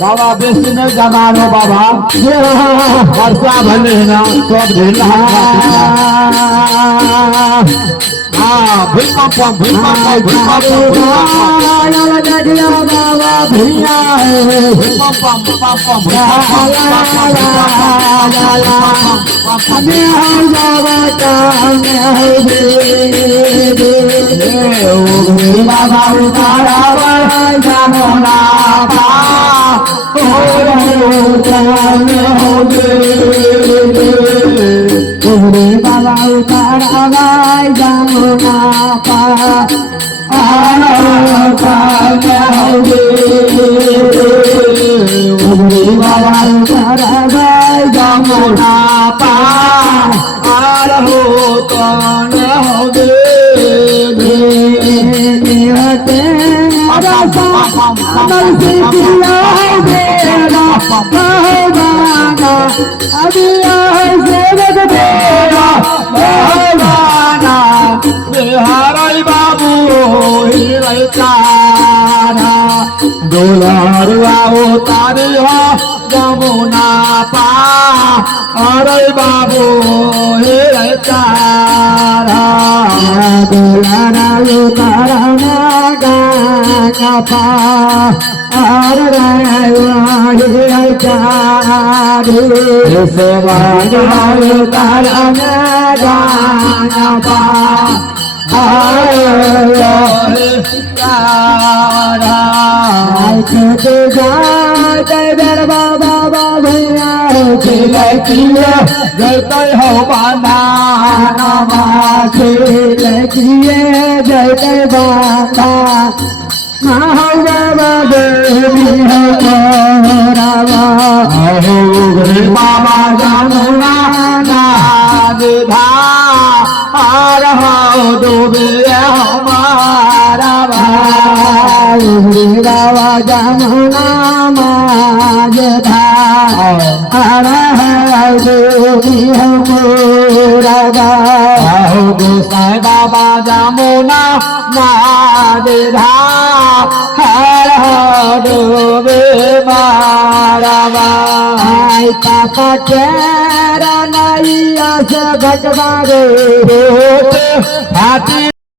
बाबा बेसी नहीं जमानो बाबा वर्षा भले ना सब ढेर बाबा जमुना पार उगरे बाबा उतारावाई जमुना पार उगरे बाबा उतारावाई जमुना पार हो कौन होगे देवते राजा अमर से दिया मेरा भगवाना अभी से जग तेरा भगवाना बिहारी बाबू हिरल चारा डोलार आओ तारे हो जमुना पार बाबू हिरल चारा डोलार आओ तारा गाना पार हिरल चारे सेवाज आओ तारा गाना बाबा भैया जयते हो बाना जयते बाबा बाबा जमुना डूबे हमारा भाई बाबा जमुना माझा डूबी हमारा भाई गोसाई बाबा जमुना माझा डूबे मारा भाई पापा तेरा नैया से भटवा रे हाथी